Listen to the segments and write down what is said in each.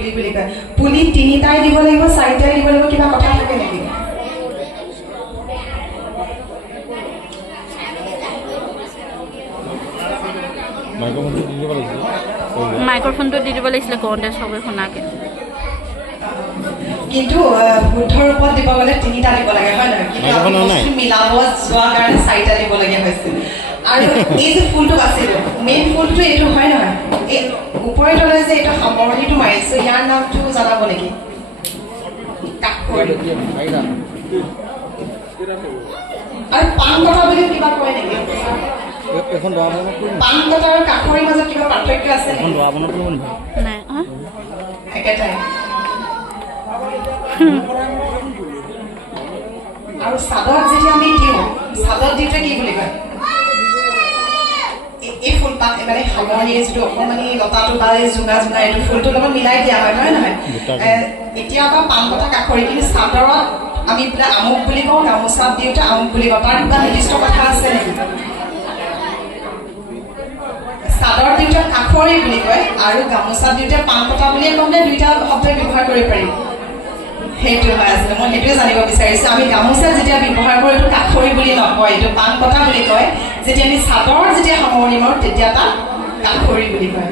পুলি বুলি কয় পুলি তিনিটাই দিব লাগিব চাৰিটাই দিব লাগিব কিবা কথা থাকে নেকি মাইক্ৰোফোনটো দি দিব লাগিছিলে কওঁতে সবে শুনাকে কিন্তু বুদ্ধৰ ওপৰত দিব গ'লে তিনিটা দিব লাগে হয় নহয় কিন্তু মিলাব যোৱাৰ কাৰণে চাৰিটা দিব লগীয়া হৈছিল আৰু এই যে ফুলটো আছিল মেইন ফুলটো এইটো হয় নহয় এই ওপৰে তলে যে এইটো সামৰণিটো মাৰিছো ইয়াৰ নামটো জনাব নেকি কাকৰি আৰু পাণ কটা বুলি কিবা কয় নেকি এখন দোৱা বনাব পাণ কটা আৰু কাকৰিৰ মাজত কিবা পাৰ্থক্য আছে এখন দোৱা বনাব নাই একেটাই আৰু চাদত যেতিয়া আমি দিওঁ চাদত দিওঁতে কি বুলি কয় এই ফুল পাত মানে সামৰণি যিটো অকণমানি লতাটো বা এই জোঙা জোঙা এইটো ফুলটোৰ লগত মিলাই দিয়া হয় নহয় নহয় এতিয়া বা পাণ কটা কাকৰি কিন্তু চাদৰত আমি বোলে আমুক বুলি কওঁ গামোচাত দিওঁতে আমুক বুলি কওঁ তাৰ কিবা নিৰ্দিষ্ট কথা আছে নেকি চাদৰ দিওঁতে কাকৰি বুলি কয় আৰু গামোচাত দিওঁতে পাণ কটা বুলিয়ে কওঁ নে দুইটা শব্দ ব্যৱহাৰ কৰিব পাৰি সেইটো হয় আছিলে মই সেইটোৱে জানিব বিচাৰিছো আমি গামোচা যেতিয়া ব্যৱহাৰ কৰোঁ এইটো কাকৰি বুলি নকয় এইটো পাণ কটা বুলি কয় যেতিয়া আমি চাদৰ যেতিয়া সামৰণি মাৰোঁ তেতিয়া তাক কাকৰি বুলি কয়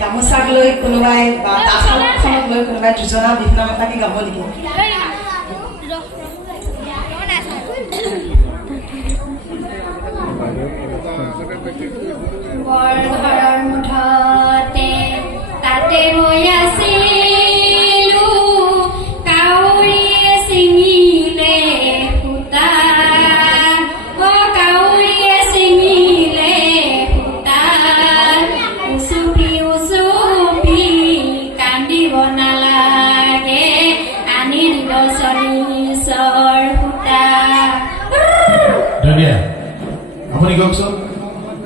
গামোচাক লৈ কোনোবাই বা তাঁতশালখনক লৈ কোনোবাই দুজনা বিভিন্ন কথাকে গাব নেকি ঘৰৰ মুঠতে তাতে মই আছিলো কাউৰীয়ে ছিঙিলে সূতা কাউৰীয়ে ছিঙিলে সূতা উচুপি উচুপি কান্দিব নালাগে আনি দিব চল্লিছৰ সূতা ধুনীয়া আপুনি কওকচোন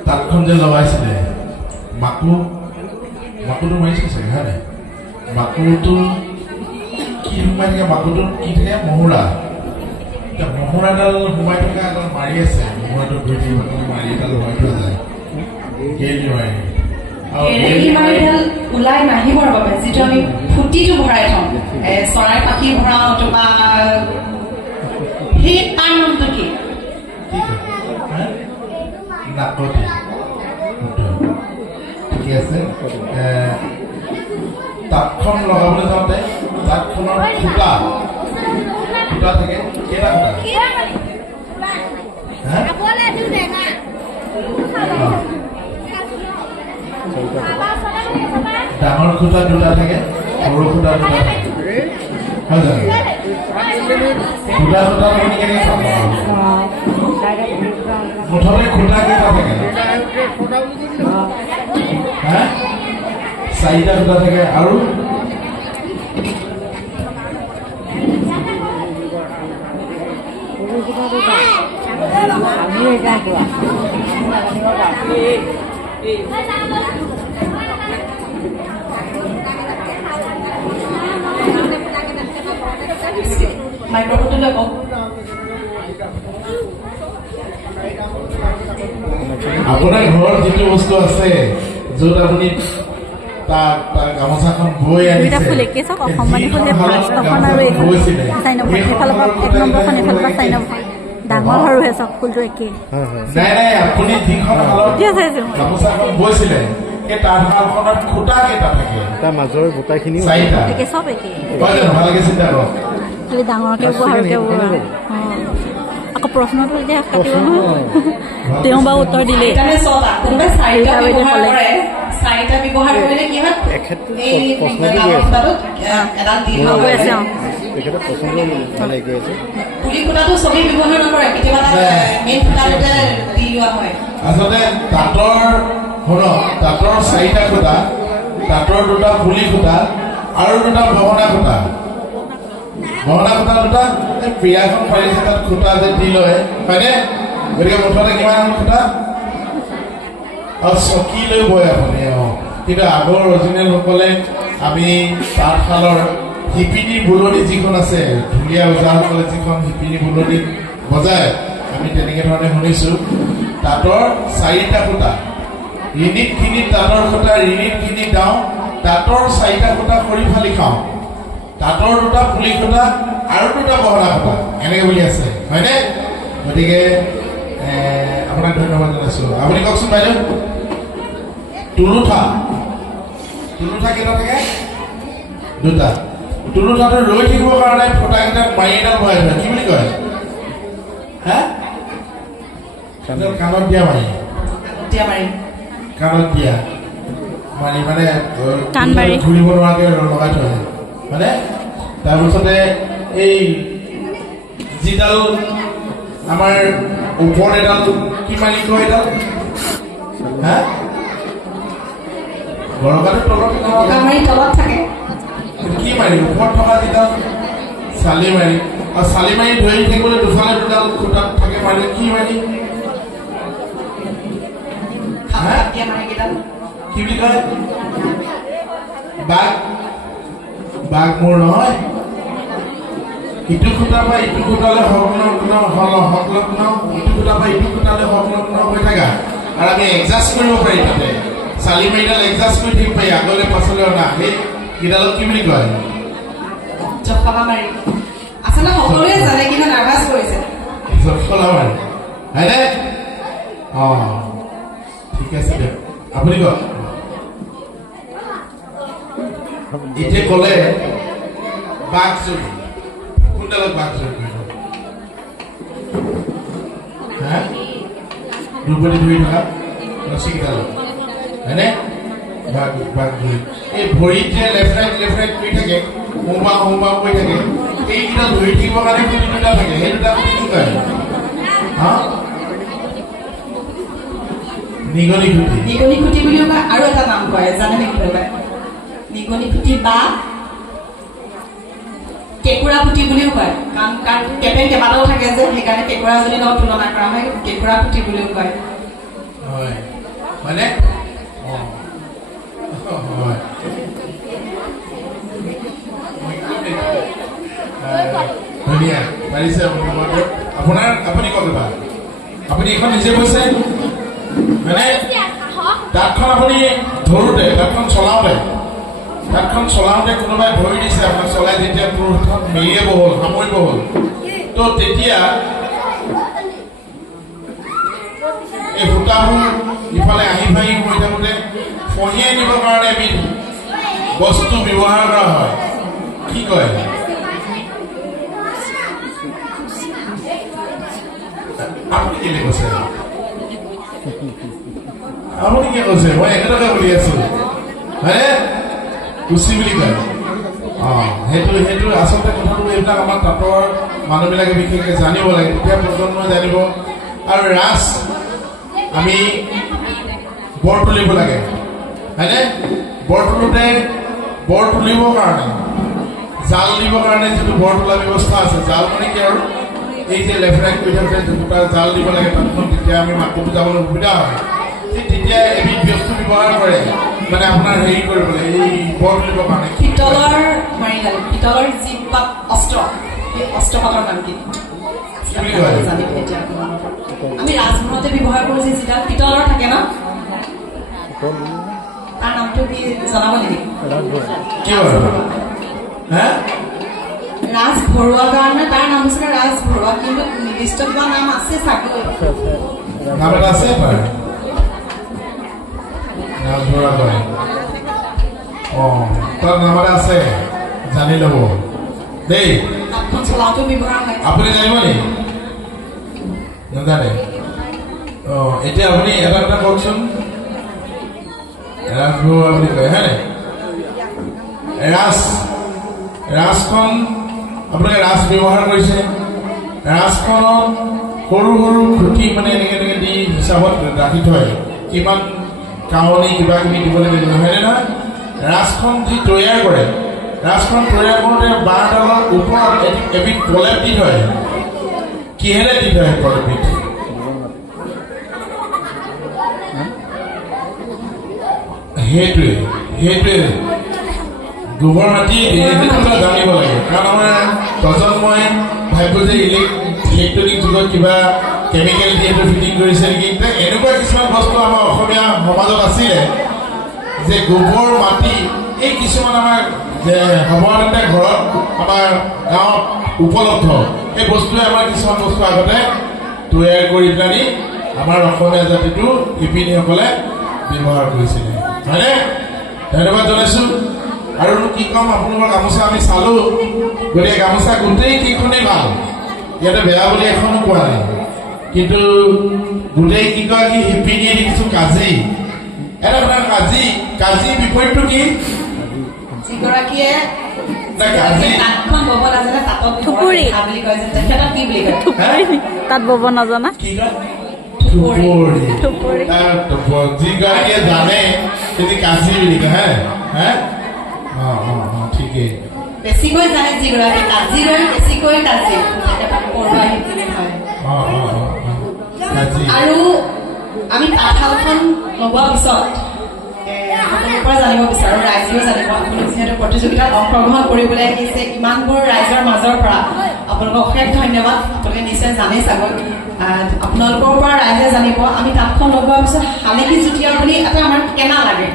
তাঁতখন যে লগাইছিলে মাকুটো মাৰিছে চাগে হয় নাই মাকুটো কি সোমাই থাকে মাকুটোত কি থাকে মহুৰা এতিয়া মহুৰাডাল সোমাই থকা এডাল মাৰি আছে মহুৰাটো ঘূৰি থাকিব মাৰি এডাল সোমাই থোৱা যায় গেলি মাৰি ওলাই নাহিবৰ বাবে যিটো আমি ফুটিটো ভৰাই থওঁ চৰাই পাখি ভৰাওঁ বা সেই তাৰ নামটো কি নাকতি ঠিকে আছে তাঁতখন লগাবলৈ যাওঁতে তাঁতখনৰ খুটা থাকে কেইটা ডাঙৰ খুটা দুটা থাকে সৰু খুটা দুটা থাকে হয় জানো খুটা আপুনি কেনেকৈ চাব মুঠতে খুটা কেইটা থাকে চাৰিটা খুটা থাকে আৰু মাইক্ৰফোনটো লৈ কওক আপোনাৰ ঘৰত যিটো বস্তু আছে য'ত আপুনি গামোচাখন বৈ আনিছে ডাঙৰ সৰু হে চব ফুলটো একেই নাই আপুনি যিখন গামোচাখন বৈছিলে সেই তাঁতশালখনত খুটা কেইটা থাকে তাৰ মাজৰ গোটাইখিনি চাৰিটা চব একেই ভালকে চিন্তা কৰক খালি ডাঙৰকে সৰুকে আকৌ প্ৰশ্নটো এতিয়া কাটিব নহয় তেওঁ বা উত্তৰ দিলে চাৰিটা ব্যৱহাৰ কৰিলে কি হয় পুলি খুটাটো চবেই ব্যৱহাৰ নকৰে কেতিয়াবা মেইন খুটাটোতে দি লোৱা হয় আচলতে তাঁতৰ চাৰিটা খুটা তাঁতৰ দুটা পুলি খুটা আৰু দুটা ভগনা খুটা দুটা পিয়াখন পাৰি তাত খুটা যে দি লয় হয়নে গতিকে মুঠতে কিমান খুটা আৰু চকী লৈ বয় আপুনি কিন্তু আগৰ অৰিজিনেল সকলে আমি তাঁতশালৰ শিপিনী বুলনি যিখন আছে ঢুলীয়া ওজাসকলে যিখন শিপিনী বুলনি বজায় আমি তেনেকে ধৰণে শুনিছো তাঁতৰ 4টা খুঁটা ৰিণিতখিনিত তাঁতৰ খুঁটা ৰিণিতখিনিত দাওঁ তাঁতৰ 4টা খুঁটা খৰি ফালি খাওঁ তাঁতৰ 2টা পুলি খুঁটা আৰু 2টা বহলা খুঁটা এনেকৈ বুলি আছে হয়নে গতিকে আপোনাক ধন্যবাদ জনাইছোঁ আপুনি কওকচোন বাইদেউ তুলুঠা কেইটা থাকে 2টা তুলুঠাটো ৰৈ থাকিবৰ কাৰণে ফুটাকেইটাত মাৰি এডাল ভৰাই থয় কি বুলি কয় হা কাণত দিয়া মাৰি মানে ঘূৰিব নোৱাৰাকৈ লগাই থয় মানে তাৰপিছতে এই যিডাল আমাৰ ওপৰত এডাল কি মাৰি কয় এডাল হা গৰকাটো তলত থাকে কি মাৰি ওপৰত থকা যিডাল চালি মাৰি আৰু চালি মাৰি ধৰি থাকিবলৈ দুফালে দুডাল খুঁটাত থাকে মাৰিলে কি মাৰি কি বুলি কয় বাঘ মোৰ নহয় ইটো খুঁটাৰ পৰা ইটো খুঁটালৈ সংলগ্ন ইটো খুঁটাৰ পৰা ইটো খুঁটালৈ সংলগ্ন হৈ থাকা আৰু আমি এডজাষ্ট কৰিব পাৰি তাতে চালি মাৰিডাল এডজাষ্ট কৰি থাকিব পাৰি আগলৈ পাছলৈ অনা সেই কেইডালক কি বুলি কয় জখলা মাৰি আচলতে সকলোৱে জানে কিন্তু নাৰ্ভাছ কৰিছে জখলা মাৰি হয়নে ঠিক আছে দিয়ক আপুনি কওক এতিয়া ক'লে বাঘ চুৰি কোনডালত বাঘ চুৰি কৰিব হা দুপতি ধৰি থকা ৰছীকেইডালত হয়নে বাঘ চুৰি এই ভৰিত যে লেফ্ট ৰাইট কৰি থাকে সোমা কৰি থাকে এইকেইটা ধৰি থাকিবৰ কাৰণে খুটি 2টা থাকে সেই 2টা কি কয় হা নিগনি খুঁটি বুলিও কয় আৰু এটা নাম কয় জানে নেকি কোনোবাই নিগনি খুঁটি বা কেঁকুৰা খুঁটি বুলিও কয় কাৰণ কেপেন কেইবাটাও থাকে যে সেইকাৰণে কেঁকুৰাজনীৰ লগত তুলনা কৰা হয় কেঁকুৰা খুঁটি বুলিও কয় হয় মানে ধুনীয়া পাৰিছে আপুনি কওক এবাৰ আপুনি এইখন নিজে কৈছে মানে তাঁতখন আপুনি ধৰোঁতে তাঁতখন চলাওঁতে কোনোবাই ধৰি দিছে আপোনাক চলাই যেতিয়া পুৰুষখন মেৰিয়াব হ'ল সামৰিব হ'ল তো তেতিয়া এই সূতাবোৰ ইফালে আহি ভাহি হৈ থাকোঁতে ফঁহিয়াই দিবৰ কাৰণে এবিধ বস্তু ব্যৱহাৰ কৰা হয় কি কয় আপুনি কেলে কৈছে আপুনি কি কৈছে মই একেটাকে বুলি আছো হয়নে কুচি বুলি কয় সেইটো আচলতে কথাটো এইবিলাক আমাৰ তাঁতৰ মানুহবিলাকে বিশেষকৈ জানিব লাগে তেতিয়া প্ৰজন্মই জানিব আৰু ৰাজ আমি বৰ তুলিব লাগে হয়নে বৰ তোলোতে বৰ তুলিবৰ কাৰণে জাল দিবৰ কাৰণে যিটো বৰ তোলা ব্যৱস্থা আছে জাল মানে কি আৰু এই যে লেফ্ট ৰাইট কৰি থাকোঁতে দুটা জাল দিব লাগে তাতখন তেতিয়া আমি মাতটো বুজাবলৈ সুবিধা হয় তেতিয়া এবিধ বস্তু ব্যৱহাৰ কৰে মানে আপোনাৰ হেৰি কৰিবলৈ এই বৰ তুলিবৰ কাৰণে পিতলৰ যি অস্ত্ৰ সেই অস্ত্ৰপাতৰ নাম কি আমি ৰাজমহলতে ব্যৱহাৰ কৰোঁ যে যিডাল পিতলৰ থাকে ন তাৰ নামটো কি জনাব নেকি ৰাজ ভৰুৱা কাৰণে তাৰ নাম হৈছিলে ৰাজ ভৰুৱা কিন্তু নিৰ্দিষ্ট কিবা নাম আছে চাগে নাম এটা আছে ৰাজ ভৰুৱা কয় তাৰ নাম এটা আছে জানি ল'ব দেই তাতখন চলাওঁতে ব্যৱহাৰ হয় আপুনি জানিব নি নাজানে এতিয়া আপুনি এটা কথা কওকচোন ৰাজ ভৰুৱা বুলি কয় হয়নে ৰাজখন আপোনালোকে ৰাজ ব্যৱহাৰ কৰিছে ৰাজখনত সৰু সৰু খুঁটি মানে এনেকৈ দি হিচাপত ৰাখি থয় কিমান কাৱনি কিবা কিবি দিবলৈ লাগিব হয়নে নহয় ৰাজখন যি তৈয়াৰ কৰে ৰাজখন তৈয়াৰ কৰোঁতে বাঁহডালৰ ওপৰত এবিধ প্ৰলেপ দি থয় কিহেৰে দি থয় প্ৰলেপবিধ সেইটোৱে গোবৰ মাটি সেইটো জানিব লাগে কাৰণ আমাৰ প্ৰজন্মই ভাবিব যে ইলেক্ট্ৰনিক যুগত কিবা কেমিকেল যিহেতু ফিটিং কৰিছে নেকি এনেকুৱা কিছুমান বস্তু আমাৰ অসমীয়া সমাজত আছিলে যে গোবৰ মাটি এই কিছুমান আমাৰ যে সাধাৰণতে ঘৰত আমাৰ গাঁৱত উপলব্ধ এই বস্তুৱে আমাৰ কিছুমান বস্তু আগতে তৈয়াৰ কৰি পেলানি আমাৰ অসমীয়া জাতিটো শিপিনীসকলে ব্যৱহাৰ কৰিছিলে হয়নে ধন্যবাদ জনাইছোঁ আৰু কি ক'ম আপোনালোকৰ গামোচা আমি চালোঁ গতিকে গামোচা গোটেই কেইখনেই ভাল ইয়াতে বেয়া বুলি এখনো কোৱা নাই কিন্তু গোটেই কি কয় কি শিপিনীয়ে দেখিছোঁ কাজি এটা কথা কাজি বিপৰীতটো কি যিগৰাকীয়ে কাজি তাঁতখন বব নাজানে তাঁতত থুকুৰি বুলি কয় যে তেখেতক কি বুলি কয় তাত বব নাজানা কি কয় যিগৰাকীয়ে জানে যদি কাজি বুলি কয় হে ঠিকেই বেছিকৈ জানে যিগৰাকী কাজিগৰাকী বেছিকৈ কাজি পঢ়ুৱা শিপিনী হয় আৰু আমি তাঁতশালখন লগোৱাৰ পিছত সকলোৰে পৰা জানিব বিচাৰোঁ ৰাইজেও জানিব আপোনালোক যিহেতু প্ৰতিযোগিতাত অংশগ্ৰহণ কৰিবলৈ আহিছে ইমানবোৰ ৰাইজৰ মাজৰ পৰা আপোনালোকক অশেষ ধন্যবাদ আপোনালোকে নিশ্চয় জানেই চাগৈ আপোনালোকৰ পৰা ৰাইজে জানিব আমি তাঁতখন লগোৱাৰ পিছত শালিকি যুটীয়া বুলি এটা আমাৰ কেনা লাগে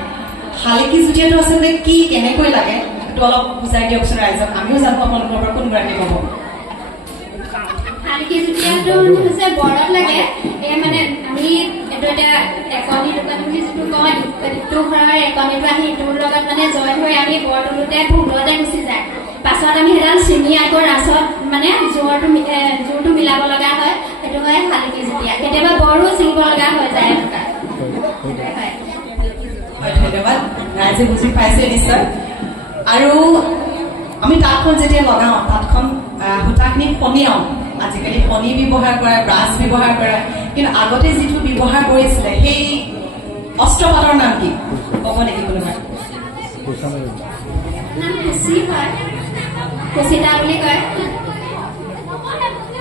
শালিকি যুটীয়াটো আচলতে কি কেনেকৈ লাগে সেইটো অলপ বুজাই দিয়কচোন ৰাইজক আমিও জানো আপোনালোকৰ পৰা কোনগৰাকী ক'ব শালিকি যুটীয়াটো হৈছে বৰত লাগে এই মানে আমি এইটো এতিয়া একনি দোকান বুলি যিটো কওঁ ইটো ঘৰৰ একনিটো আহি ইটোৰ লগত মানে জইন হৈ আমি বৰ তোলোতে ভুলতে গুচি যায় পাছত আমি সেইডাল চিঙি আকৌ ৰাছত মানে জোৰটো মিলাব লগা হয় সেইটো হয় শালিকি যুটীয়া কেতিয়াবা বৰো ছিঙিব লগা হৈ যায় ধন্যবাদ ৰাইজে বুজি পাইছে নিশ্চয় আৰু আমি তাঁতখন যেতিয়া লগাওঁ তাঁতখন সূতাখিনি পনিয়াওঁ আজিকালি পনি ব্যৱহাৰ কৰে ব্ৰাছ ব্যৱহাৰ কৰে কিন্তু আগতে যিটো ব্যৱহাৰ কৰিছিলে সেই অস্ত্ৰপাতৰ নাম কি ক'ব নেকি কোনোবাই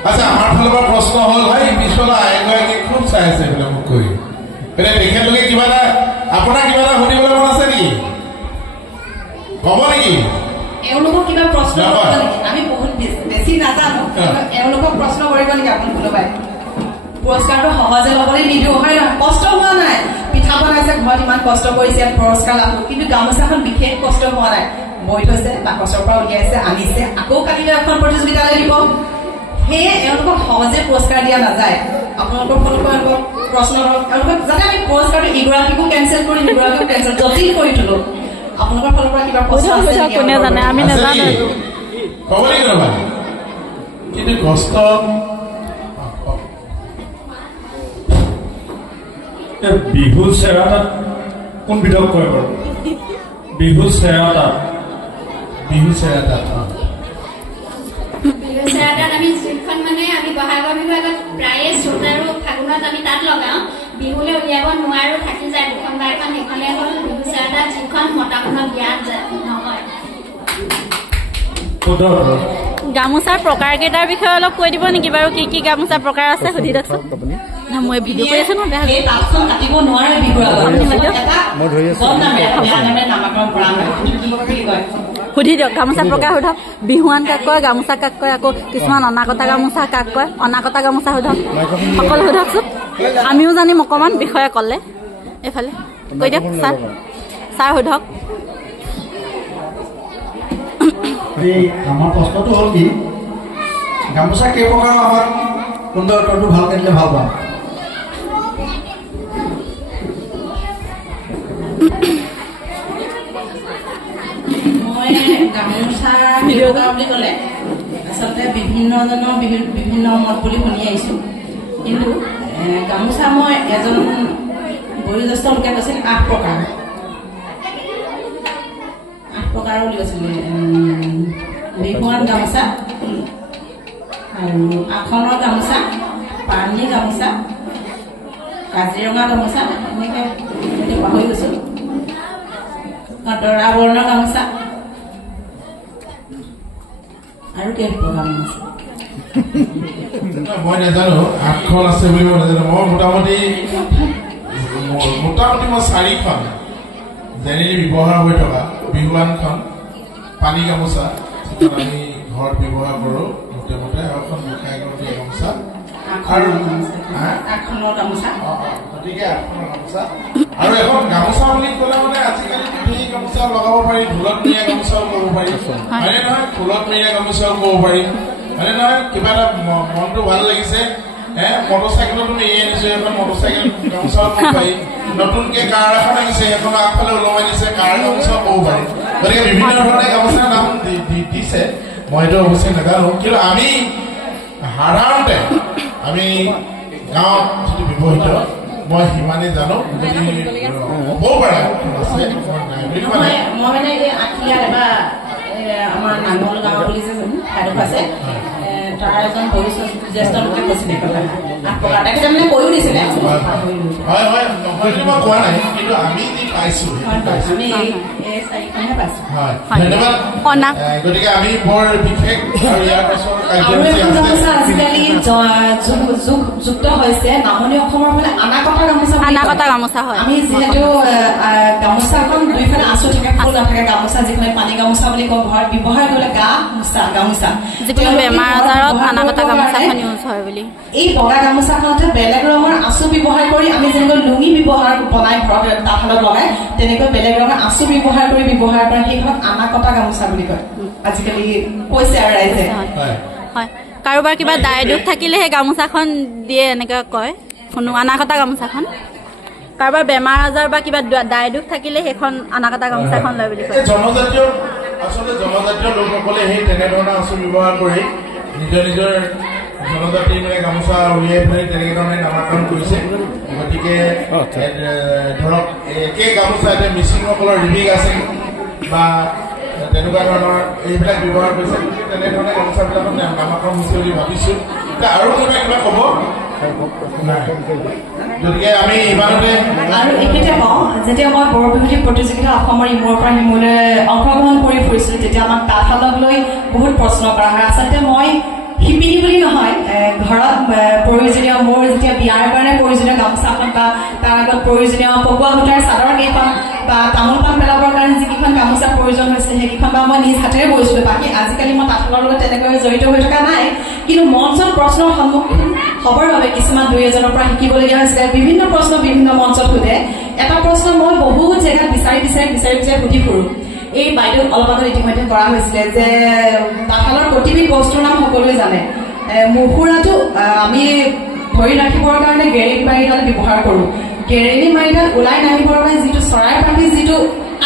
আচ্ছা আমাৰ ফালৰ পৰা প্ৰশ্ন হ'ল ভাই পিছলা এগৰাকী খুব চাই আছে এইবিলাক মোক কৈ এতিয়া তেখেতলোকে কিবা এটা আপোনাৰ কিবা এটা সুধিবলৈ মন আছে নেকি ক'ব নেকি এওঁলোকক কিবা প্ৰশ্ন কৰিব নেকি আমি বহুত বেছি নাজানো এওঁলোকক প্ৰশ্ন কৰিব নেকি আপুনি কোনোবাই পুৰস্কাৰটো সহজে ল'বলৈ নিদিওঁ হয় নহয় কষ্ট হোৱা নাই পিঠা বনাইছে ঘৰত ইমান কষ্ট কৰিছে পুৰস্কাৰ লাভ কিন্তু গামোচাখন বিশেষ কষ্ট হোৱা নাই বৈ থৈছে বাকচৰ পৰা উলিয়াইছে আনিছে আকৌ কালিলৈ এখন প্ৰতিযোগিতালৈ দিব সেয়ে এওঁলোকক সহজে পুৰস্কাৰ দিয়া নাযায় আপোনালোকৰ ফালৰ পৰা এওঁলোকক প্ৰশ্ন এওঁলোকক যাতে আমি পুৰস্কাৰটো ইগৰাকীকো কেঞ্চেল কৰি ইগৰাকীকো কেঞ্চেল জটিল কৰি তোলো আপোনালোকৰ ফালৰ পৰা কিবা প্ৰশ্ন আছে নেকি কোনে জানে আমি নাজানো ক'ব নেকি ৰবা কিন্তু কষ্ট বিহু চেৰাটাত কোনবিধক কয় বাৰু বিহু চেৰাটাত বিহু চেৰাটাত আমি যিখন মানে আমি বহাগৰ বিহু আগত প্ৰায়ে চ'ত আৰু ফাগুনত আমি তাত লগাওঁ বিহুলৈ উলিয়াব নোৱাৰো থাকি যায় দুখন বাৰখন সেইখনে হ'ল বিহু চেৰাটাত যিখন মতাখনক দিয়া নহয় গামোচাৰ প্ৰকাৰ কেইটাৰ বিষয়ে অলপ কৈ দিব নেকি বাৰু কি কি গামোচাৰ প্ৰকাৰ আছে সুধি দিয়কচোন মই ভিডিঅ' কৰি আছো নহয় সেই তাঁতখন কাটিব নোৱাৰে বিহুৰ আগত নামাকৰণ কৰা হয় সুধি দিয়ক গামোচা প্ৰকাৰ সোধক বিহুৱান কাক কয় গামোচা কাক কয় আকৌ কিছুমান অনাকটা গামোচা কাক কয় অনাকটা গামোচা সোধক সকলো সোধকচোন আমিও জানিম অকণমান বিষয়ে ক'লে এইফালে কৈ দিয়ক ছাৰ সোধক আমাৰ প্ৰশ্নটো হ'ল কি গামোচা কেই প্ৰকাৰৰ আমাৰ কোনটো উত্তৰটো ভালকৈ দিলে ভাল পাম মই গামোচা বুলি ক'লে আচলতে বিভিন্নজনৰ বিভিন্ন মত বুলি শুনি আহিছোঁ কিন্তু গামোচা মই এজন বয়োজ্যেষ্ঠ লোকে কৈছিল 8 প্ৰকাৰ বুলি কৈছিলে বিহুৱান গামোচা আৰু আখনৰ গামোচা পানী গামোচা কাজিৰঙা গামোচা এনেকৈ পাহৰি গৈছোঁ দৰা বৰ্ণৰ গামোচা আৰু কেইপ্ৰকাৰ গামোচা মই নাজানো 8খন আছে বুলি মই নাজানো মই মোটামুটি মই 4খন জেনেৰেলি ব্যৱহাৰ হৈ থকা বিহুৱানখন পানী গামোচা আমি ঘৰত ব্যৱহাৰ কৰোঁ মতে এখন গোসাঁই ঘৰতে গামোচা গতিকে গামোচা আৰু এখন গামোচা বুলি ক'লে মানে আজিকালি সেই গামোচা লগাব পাৰি ঢোলত মেৰিয়া গামোচাও ক'ব পাৰি হয়নে নহয় ফুলত মেৰিয়া গামোচাও ক'ব পাৰি হয়নে নহয় কিবা এটা মনটো ভাল লাগিছে মটৰচাইকেলতো এৰি আনিছো এখন মটৰচাইকেল গামোচাও ক'ব পাৰি নতুনকে কাৰ এখন আহিছে এখন আগফালে ওলমাই দিছে কাৰ গামোচাও ক'ব পাৰি গতিকে বিভিন্ন ধৰণে গামোচাৰ নাম দিছে মইতো অৱশ্যে নাজানো কিন্তু আমি সাধাৰণতে আমি গাঁৱত যিটো ব্যৱহৃত মই সিমানে জানো হ'ব পাৰে মই মানে এই আঠিয়াত এবাৰ আমাৰ নাঙল গাঁও বুলি যে ঠাইডোখ আছে তাৰ এজন বয়োজ্যেষ্ঠ লোকে কৈছিলে কথা তেখেতে মানে কৈও দিছিলে হয় হয় নহয়তো মই কোৱা নাই কিন্তু আমি যি পাইছো আমি এই চাৰিখনহে পাইছো ধন্যবাদ গতিকে আমি বৰ বিশেষ আৰু ইয়াৰ পাছৰ গামোচা আজিকালি যুক্ত হৈছে নামনি অসমৰ ফালে আনাকটা গামোচা হয় আমি যিহেতু গামোচাখন দুইফালে আঁচু থাকে ফুল নাথাকে গামোচা যিখনে পানী গামোচা বুলি কওঁ ঘৰত ব্যৱহাৰ কৰিলে গামোচা যিকোনো বেমাৰ আজাৰত আনাকটা গামোচাখন ইউজ হয় বুলি এই বগা গামোচাখনতে বেলেগ ৰঙৰ আঁচু ব্যৱহাৰ কৰি আমি যেনেকৈ লুঙি ব্যৱহাৰ বনাই ঘৰত তাঁতশালত লগাই তেনেকৈ বেলেগ ৰঙৰ আঁচু ব্যৱহাৰ কৰি ব্যৱহাৰ কৰা সেইখন আনাকটা গামোচা বুলি কয় আজিকালি কৈছে আৰু ৰাইজে হয় কাৰোবাৰ কিবা দায় দুখ থাকিলে সেই গামোচাখন দিয়ে এনেকৈ কয় শুনো আনাকটা গামোচাখন কাৰোবাৰ বেমাৰ আজাৰ বা কিবা দায় দুখ থাকিলে সেইখন আনাকটা গামোচাখন লয় বুলি কয় জনজাতীয় লোকসকলে সেই তেনেধৰণৰ আঁচু ব্যৱহাৰ কৰি নিজৰ জনজাতি মানে গামোচা উলিয়াই পেলাই তেনেকে ধৰণে নামাকৰণ কৰিছে গতিকে ধৰক একে গামোচা এতিয়া মিচিংসকলৰ ৰিবিক আছে বা তেনেকুৱা ধৰণৰ এইবিলাক ব্যৱহাৰ কৰিছে গতিকে তেনেধৰণে গামোচাবিলাকত নামাকৰণ হৈছে বুলি ভাবিছো আৰু কিবা ক'ব গতিকে আমি ইমানতে আৰু এইকেইটা কওঁ যেতিয়া মই বৰবিহুতি প্ৰতিযোগিতা অসমৰ ইমূৰৰ পৰা সিমূৰলৈ অংশগ্ৰহণ কৰি ফুৰিছিলো তেতিয়া আমাক তাঁতশালক লৈ বহুত প্ৰশ্ন কৰা হয় আচলতে মই শিপিনী বুলি নহয় ঘৰত প্ৰয়োজনীয় মোৰ যেতিয়া বিয়াৰ কাৰণে প্ৰয়োজনীয় গামোচাখন বা তাৰ আগত প্ৰয়োজনীয় পকোৱা সূতাৰ চাদৰ কেইখন বা তামোল পাণ পেলাবৰ কাৰণে যিকেইখন গামোচা প্ৰয়োজন হৈছে সেইকেইখন বা মই নিজ হাতেৰে বৈছিলো বাকী আজিকালি মই তাঁতশালৰ লগত তেনেকৈ জড়িত হৈ থকা নাই কিন্তু মঞ্চত প্ৰশ্নৰ সন্মুখীন হ'বৰ বাবে কিছুমান দুই এজনৰ পৰা শিকিবলগীয়া হৈছিলে বিভিন্ন প্ৰশ্ন বিভিন্ন মঞ্চত সোধে এটা প্ৰশ্ন মই বহুত জেগাত বিচাৰি সুধি ফুৰো এই বাইদেউ অলপ আগত ইতিমধ্যে কৰা হৈছিলে যে তাঁতশালৰ প্ৰতিবিধ বস্তুৰ নাম সকলোৱে জানে মুহুৰাটো আমি ধৰি ৰাখিবৰ কাৰণে গেৰেলি মাৰিডাল ব্যৱহাৰ কৰো গেৰেলি মাৰিডাল ওলাই নাহিবৰ কাৰণে যিটো চৰাই পাখি যিটো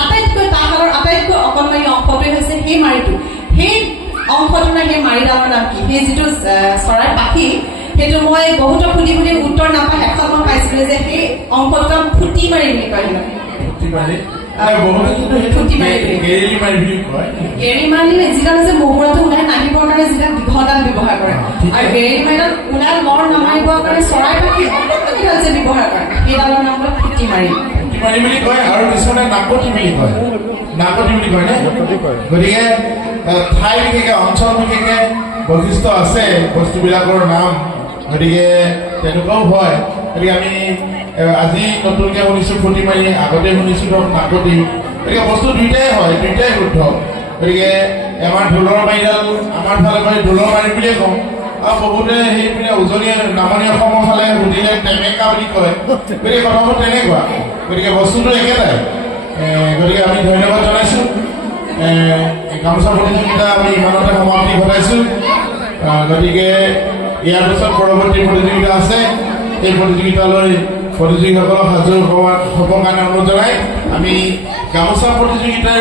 আটাইতকৈ তাঁতশালৰ আটাইতকৈ অকণমানি অংশটোৱে হৈছে সেই মাৰিটো সেই অংশটো নাই সেই মাৰিডালৰ নাম কি সেই যিটো চৰাই পাখি সেইটো মই বহুতো সুধি উত্তৰ নাপাই শেষত মই পাইছিলো যে সেই অংশটো ফুটি মাৰি বুলি কয় গেৰেলি মাৰিলে যিডাল আছে মুহুৰাটো ওলাই নাহিবৰ কাৰণে যিডাল দীঘলডাল ব্যৱহাৰ কৰে আৰু গেৰেলি মাৰিডাল ওলাই লৰ নামাৰিবৰ কাৰণে চৰাই পাখি অকণমানিডাল যে ব্যৱহাৰ কৰে সেইডালৰ নাম হ'ল ফুটি মাৰি বুলি কয় আৰু কিছুমানে নাকতি বুলি কয় নে গতিকে ঠাই বিশেষে অঞ্চল বিশেষে বৈশিষ্ট্য আছে বস্তুবিলাকৰ নাম গতিকে তেনেকুৱাও হয় গতিকে আমি আজি নতুনকে শুনিছো ফুটি মাৰি আগতে শুনিছো ধৰক নাকতি গতিকে বস্তু দুইটাই হয় দুইটাই শুদ্ধ গতিকে আমাৰ ঢোলৰ মাৰিডাল আমাৰ ফালে মই ঢোলৰ মাৰি বুলিয়ে কওঁ আৰু বহুতে সেই পিনে উজনি নামনি অসমৰ ফালে সুধিলে টেমেকা বুলি কয় গতিকে কথাবোৰ তেনেকুৱা গতিকে বস্তুটো একেটাই গতিকে আমি ধন্যবাদ জনাইছো গামোচা প্ৰতিযোগিতা আমি ইমানতে সমাপ্তি ঘটাইছো গতিকে ইয়াৰ পিছত পৰৱৰ্তী প্ৰতিযোগিতা আছে এই প্ৰতিযোগিতালৈ প্ৰতিযোগীসকলক সাজু হ'বৰ কাৰণে অনুৰোধ জনাই আমি গামোচা প্ৰতিযোগিতাৰ